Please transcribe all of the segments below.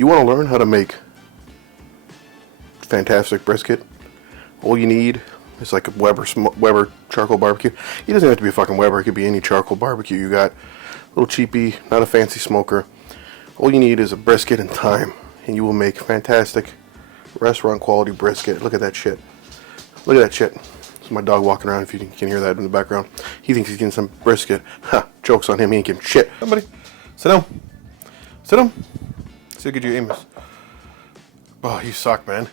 You want to learn how to make fantastic brisket? All you need is like a Weber charcoal barbecue. It doesn't have to be a fucking Weber. It could be any charcoal barbecue you got. A little cheapy, not a fancy smoker. All you need is a brisket and time, and you will make fantastic restaurant quality brisket. Look at that shit. Look at that shit. It's my dog walking around, if you can hear that in the background. He thinks he's getting some brisket. Ha! Joke's on him, he ain't getting shit. Somebody, sit down. Sit down. See how good your aim is. Oh, you suck, man.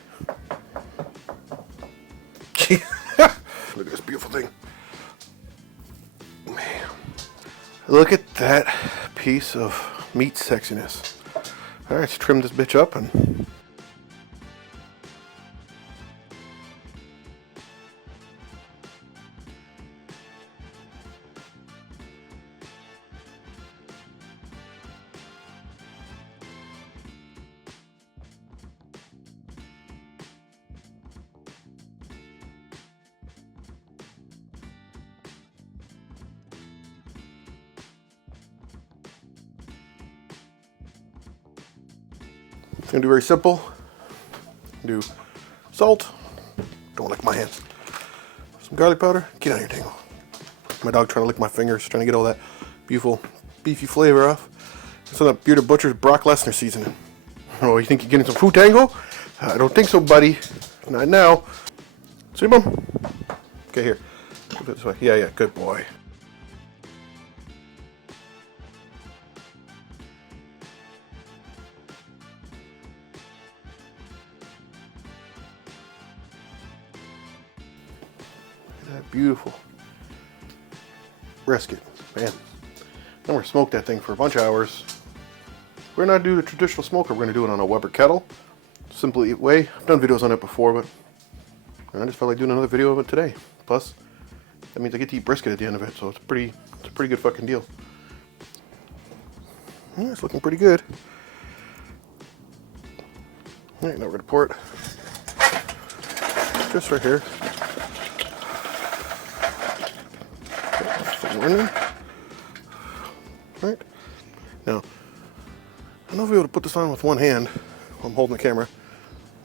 Look at this beautiful thing. Man. Look at that piece of meat sexiness. Alright, let's trim this bitch up and... Gonna do very simple. Do salt. Don't lick my hands. Some garlic powder. Get out of here, Tango. My dog trying to lick my fingers, trying to get all that beautiful beefy flavor off. Some of that Bearded Butcher's Brock Lesnar seasoning. Oh, you think you're getting some food, Tango? I don't think so, buddy. Not now. See, Mom? Okay, here. Go this way. Yeah, good boy. That beautiful brisket, man. I'm gonna smoke that thing for a bunch of hours. We're not doing the traditional smoker. We're gonna do it on a Weber kettle. Simple way. I've done videos on it before, but I just felt like doing another video of it today. Plus, that means I get to eat brisket at the end of it, so it's a pretty good fucking deal. Yeah, it's looking pretty good. All right, now we're gonna pour it just right here. Right now, I don't know if I'll be able to put this on with one hand while I'm holding the camera.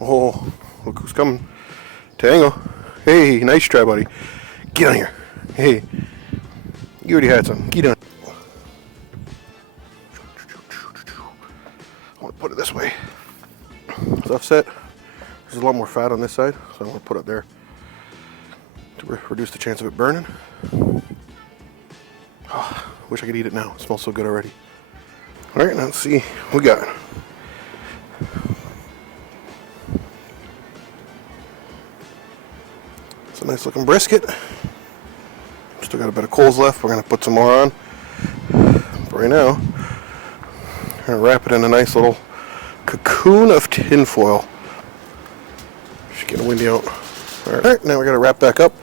Oh, look who's coming. Tango. Hey, nice try, buddy. Get on here. Hey, you already had some. Get on. I want to put it this way. It's offset. There's a lot more fat on this side, so I want to put it there to reduce the chance of it burning. Oh, wish I could eat it now. It smells so good already. Alright, now let's see what we got. It's a nice looking brisket. Still got a bit of coals left. We're going to put some more on. But right now, we're going to wrap it in a nice little cocoon of tin foil. Just getting windy out. Alright, now we got to wrap back up.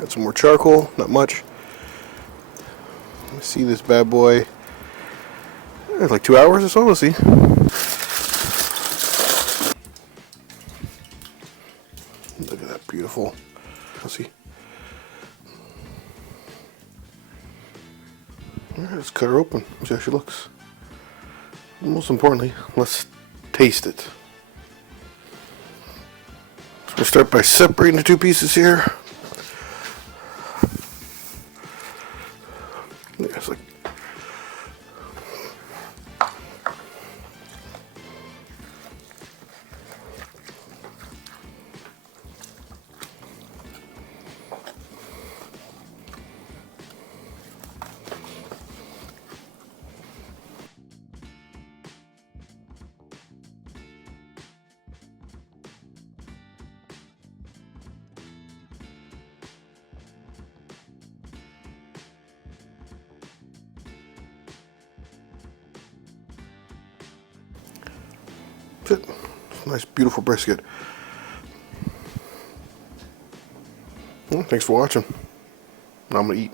Add some more charcoal, not much. See this bad boy. Like 2 hours or so. We'll see. Look at that beautiful. Let's see. Alright, let's cut her open. See how she looks. Most importantly, let's taste it. So we'll start by separating the two pieces here. It's like it. Nice, beautiful brisket. Well, thanks for watching. Now I'm gonna eat.